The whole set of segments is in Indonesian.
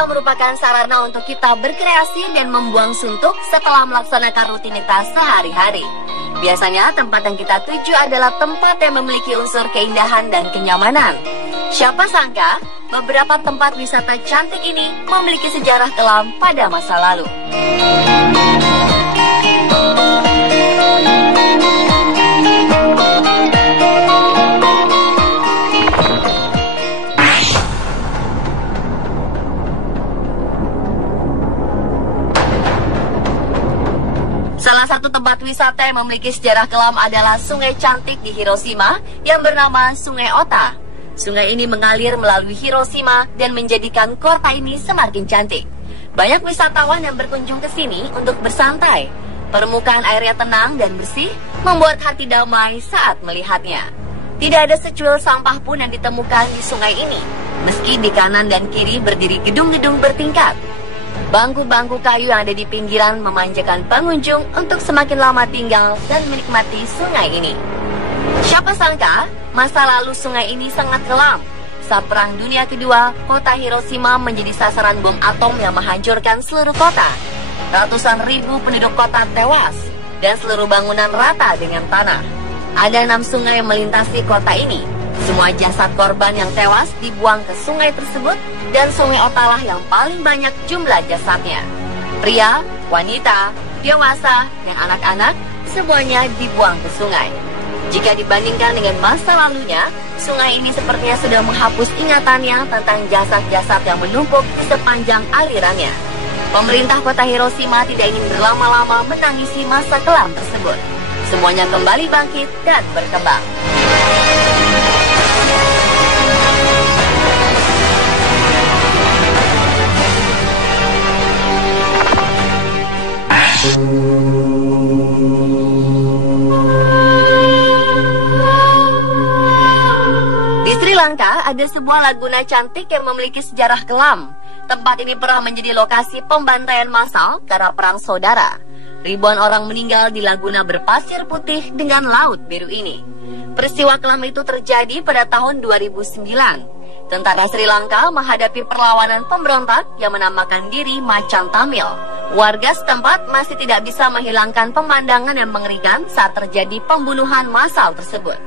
wisata merupakan sarana untuk kita berkreasi dan membuang suntuk setelah melaksanakan rutinitas sehari-hari. Biasanya tempat yang kita tuju adalah tempat yang memiliki unsur keindahan dan kenyamanan. Siapa sangka beberapa tempat wisata cantik ini memiliki sejarah kelam pada masa lalu. Salah satu tempat wisata yang memiliki sejarah kelam adalah sungai cantik di Hiroshima yang bernama Sungai Ota. Sungai ini mengalir melalui Hiroshima dan menjadikan kota ini semakin cantik. Banyak wisatawan yang berkunjung ke sini untuk bersantai. Permukaan airnya tenang dan bersih, membuat hati damai saat melihatnya. Tidak ada secuil sampah pun yang ditemukan di sungai ini, meski di kanan dan kiri berdiri gedung-gedung bertingkat. Bangku-bangku kayu yang ada di pinggiran memanjakan pengunjung untuk semakin lama tinggal dan menikmati sungai ini. Siapa sangka, masa lalu sungai ini sangat kelam. Saat Perang Dunia Kedua, kota Hiroshima menjadi sasaran bom atom yang menghancurkan seluruh kota. Ratusan ribu penduduk kota tewas, dan seluruh bangunan rata dengan tanah. Ada 6 sungai yang melintasi kota ini. Semua jasad korban yang tewas dibuang ke sungai tersebut, dan Sungai Ota lah yang paling banyak jumlah jasadnya. Pria, wanita, dewasa, dan anak-anak semuanya dibuang ke sungai. Jika dibandingkan dengan masa lalunya, sungai ini sepertinya sudah menghapus ingatannya tentang jasad-jasad yang menumpuk di sepanjang alirannya. Pemerintah kota Hiroshima tidak ingin berlama-lama menangisi masa kelam tersebut. Semuanya kembali bangkit dan berkembang. Di Sri Lanka ada sebuah laguna cantik yang memiliki sejarah kelam. Tempat ini pernah menjadi lokasi pembantaian massal karena perang saudara. Ribuan orang meninggal di laguna berpasir putih dengan laut biru ini. Peristiwa kelam itu terjadi pada tahun 2009. Tentara Sri Lanka menghadapi perlawanan pemberontak yang menamakan diri Macan Tamil. Warga setempat masih tidak bisa menghilangkan pemandangan yang mengerikan saat terjadi pembunuhan massal tersebut.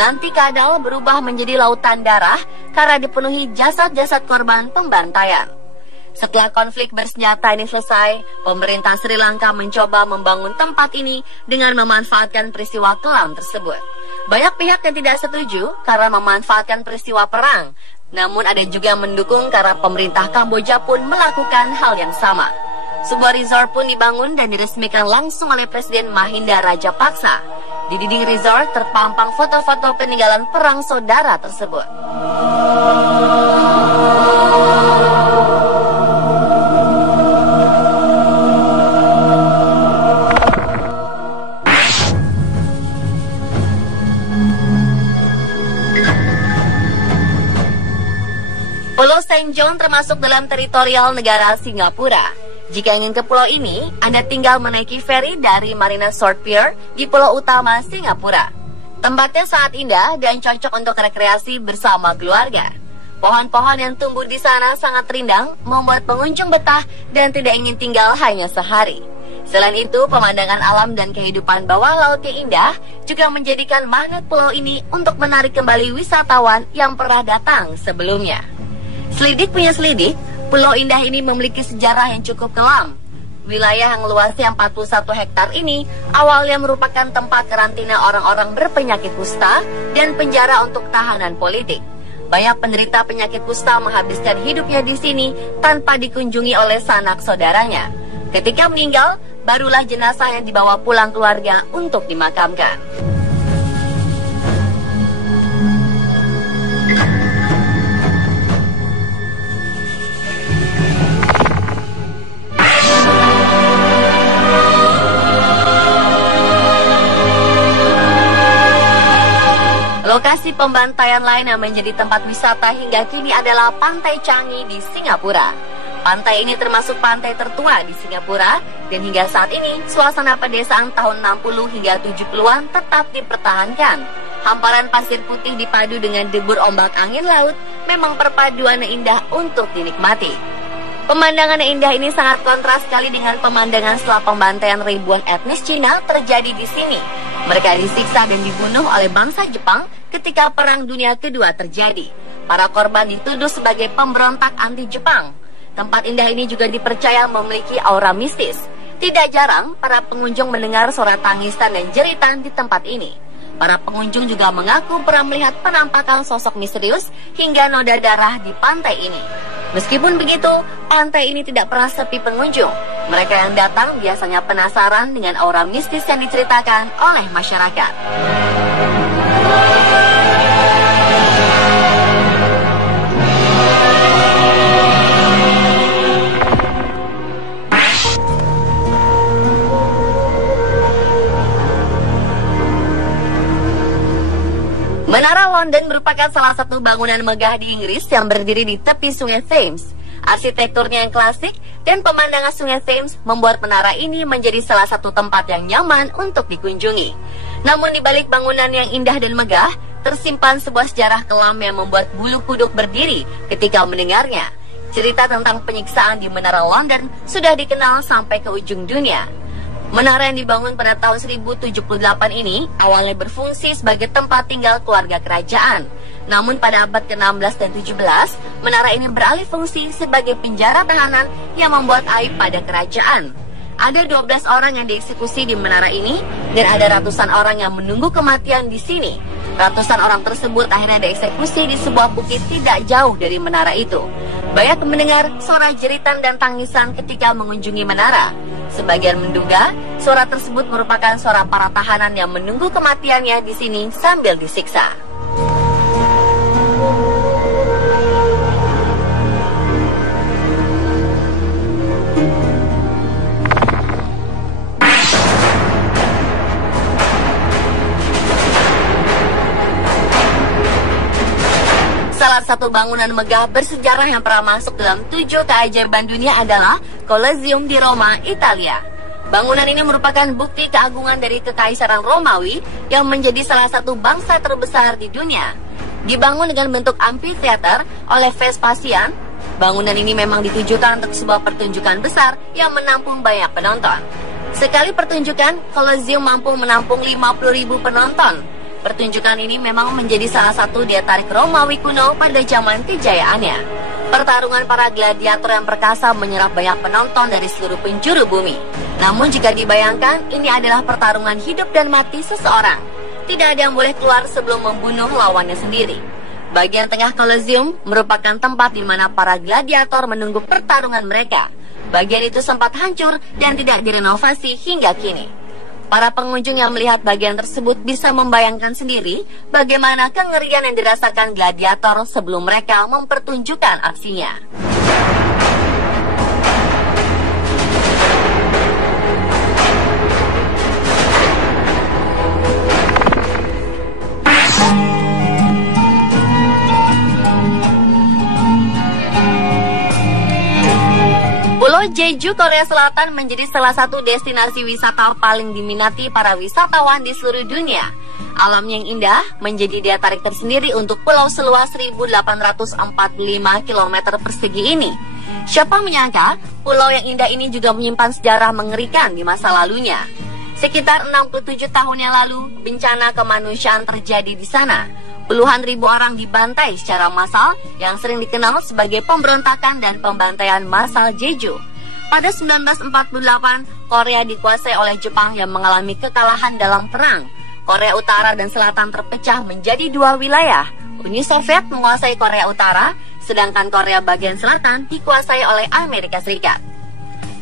Nanti kadal berubah menjadi lautan darah karena dipenuhi jasad-jasad korban pembantaian. Setelah konflik bersenjata ini selesai, pemerintah Sri Lanka mencoba membangun tempat ini dengan memanfaatkan peristiwa kelam tersebut. Banyak pihak yang tidak setuju karena memanfaatkan peristiwa perang. Namun ada juga yang mendukung karena pemerintah Kamboja pun melakukan hal yang sama. Sebuah resort pun dibangun dan diresmikan langsung oleh Presiden Mahinda Rajapaksa. Di dinding resort terpampang foto-foto peninggalan perang saudara tersebut. Pulau Saint John termasuk dalam teritorial negara Singapura. Jika ingin ke pulau ini, Anda tinggal menaiki feri dari Marina Short Pier di pulau utama Singapura. Tempatnya sangat indah dan cocok untuk rekreasi bersama keluarga. Pohon-pohon yang tumbuh di sana sangat rindang, membuat pengunjung betah dan tidak ingin tinggal hanya sehari. Selain itu, pemandangan alam dan kehidupan bawah laut yang indah juga menjadikan magnet pulau ini untuk menarik kembali wisatawan yang pernah datang sebelumnya. Selidik punya selidik, pulau indah ini memiliki sejarah yang cukup kelam. Wilayah yang luasnya 41 hektar ini awalnya merupakan tempat karantina orang-orang berpenyakit kusta dan penjara untuk tahanan politik. Banyak penderita penyakit kusta menghabiskan hidupnya di sini tanpa dikunjungi oleh sanak saudaranya. Ketika meninggal, barulah jenazah yang dibawa pulang keluarga untuk dimakamkan. Lokasi pembantaian lain yang menjadi tempat wisata hingga kini adalah Pantai Changi di Singapura. Pantai ini termasuk pantai tertua di Singapura dan hingga saat ini suasana pedesaan tahun 60 hingga 70-an tetap dipertahankan. Hamparan pasir putih dipadu dengan debur ombak angin laut memang perpaduan yang indah untuk dinikmati. Pemandangan yang indah ini sangat kontras sekali dengan pemandangan setelah pembantaian ribuan etnis Cina terjadi di sini. Mereka disiksa dan dibunuh oleh bangsa Jepang ketika Perang Dunia Kedua terjadi. Para korban dituduh sebagai pemberontak anti-Jepang. Tempat indah ini juga dipercaya memiliki aura mistis. Tidak jarang para pengunjung mendengar suara tangisan dan jeritan di tempat ini. Para pengunjung juga mengaku pernah melihat penampakan sosok misterius hingga noda darah di pantai ini. Meskipun begitu, pantai ini tidak pernah sepi pengunjung. Mereka yang datang biasanya penasaran dengan aura mistis yang diceritakan oleh masyarakat. Menara London merupakan salah satu bangunan megah di Inggris yang berdiri di tepi sungai Thames. Arsitekturnya yang klasik dan pemandangan sungai Thames membuat menara ini menjadi salah satu tempat yang nyaman untuk dikunjungi. Namun di balik bangunan yang indah dan megah, tersimpan sebuah sejarah kelam yang membuat bulu kuduk berdiri ketika mendengarnya. Cerita tentang penyiksaan di Menara London sudah dikenal sampai ke ujung dunia. Menara yang dibangun pada tahun 1078 ini awalnya berfungsi sebagai tempat tinggal keluarga kerajaan. Namun pada abad ke-16 dan 17, menara ini beralih fungsi sebagai penjara tahanan yang membuat aib pada kerajaan. Ada 12 orang yang dieksekusi di menara ini dan ada ratusan orang yang menunggu kematian di sini. Ratusan orang tersebut akhirnya dieksekusi di sebuah bukit tidak jauh dari menara itu. Banyak mendengar suara jeritan dan tangisan ketika mengunjungi menara. Sebagian menduga suara tersebut merupakan suara para tahanan yang menunggu kematiannya di sini sambil disiksa. Salah satu bangunan megah bersejarah yang pernah masuk dalam 7 keajaiban dunia adalah Colosseum di Roma, Italia. Bangunan ini merupakan bukti keagungan dari Kekaisaran Romawi yang menjadi salah satu bangsa terbesar di dunia. Dibangun dengan bentuk amphitheater oleh Vespasian, bangunan ini memang ditujukan untuk sebuah pertunjukan besar yang menampung banyak penonton. Sekali pertunjukan, Colosseum mampu menampung 50.000 penonton. Pertunjukan ini memang menjadi salah satu daya tarik Romawi kuno pada zaman kejayaannya. Pertarungan para gladiator yang perkasa menyerap banyak penonton dari seluruh penjuru bumi. Namun jika dibayangkan, ini adalah pertarungan hidup dan mati seseorang. Tidak ada yang boleh keluar sebelum membunuh lawannya sendiri. Bagian tengah Colosseum merupakan tempat di mana para gladiator menunggu pertarungan mereka. Bagian itu sempat hancur dan tidak direnovasi hingga kini. Para pengunjung yang melihat bagian tersebut bisa membayangkan sendiri bagaimana kengerian yang dirasakan gladiator sebelum mereka mempertunjukkan aksinya. Pulau Jeju, Korea Selatan menjadi salah satu destinasi wisata paling diminati para wisatawan di seluruh dunia. Alamnya yang indah menjadi daya tarik tersendiri untuk pulau seluas 1.845 km persegi ini. Siapa menyangka pulau yang indah ini juga menyimpan sejarah mengerikan di masa lalunya. Sekitar 67 tahun yang lalu, bencana kemanusiaan terjadi di sana. Puluhan ribu orang dibantai secara massal yang sering dikenal sebagai pemberontakan dan pembantaian massal Jeju. Pada 1948, Korea dikuasai oleh Jepang yang mengalami kekalahan dalam perang. Korea Utara dan Selatan terpecah menjadi dua wilayah. Uni Soviet menguasai Korea Utara, sedangkan Korea bagian selatan dikuasai oleh Amerika Serikat.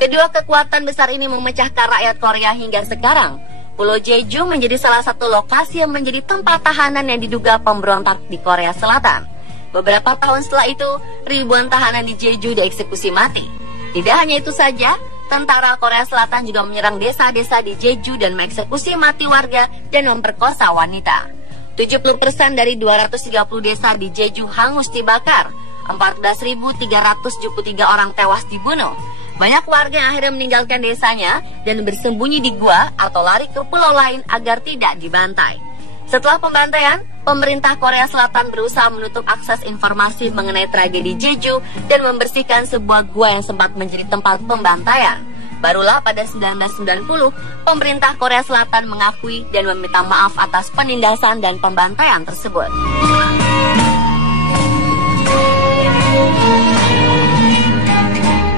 Kedua kekuatan besar ini memecahkan rakyat Korea hingga sekarang. Pulau Jeju menjadi salah satu lokasi yang menjadi tempat tahanan yang diduga pemberontak di Korea Selatan. Beberapa tahun setelah itu, ribuan tahanan di Jeju dieksekusi mati. Tidak hanya itu saja, tentara Korea Selatan juga menyerang desa-desa di Jeju dan mengeksekusi mati warga dan memperkosa wanita. 70% dari 230 desa di Jeju hangus dibakar. 14.373 orang tewas dibunuh. Banyak warga yang akhirnya meninggalkan desanya dan bersembunyi di gua atau lari ke pulau lain agar tidak dibantai. Setelah pembantaian, pemerintah Korea Selatan berusaha menutup akses informasi mengenai tragedi Jeju dan membersihkan sebuah gua yang sempat menjadi tempat pembantaian. Barulah pada 1990, pemerintah Korea Selatan mengakui dan meminta maaf atas penindasan dan pembantaian tersebut.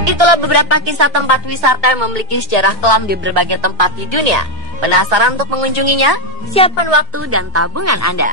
Itulah beberapa kisah tempat wisata yang memiliki sejarah kelam di berbagai tempat di dunia. Penasaran untuk mengunjunginya? Siapkan waktu dan tabungan Anda.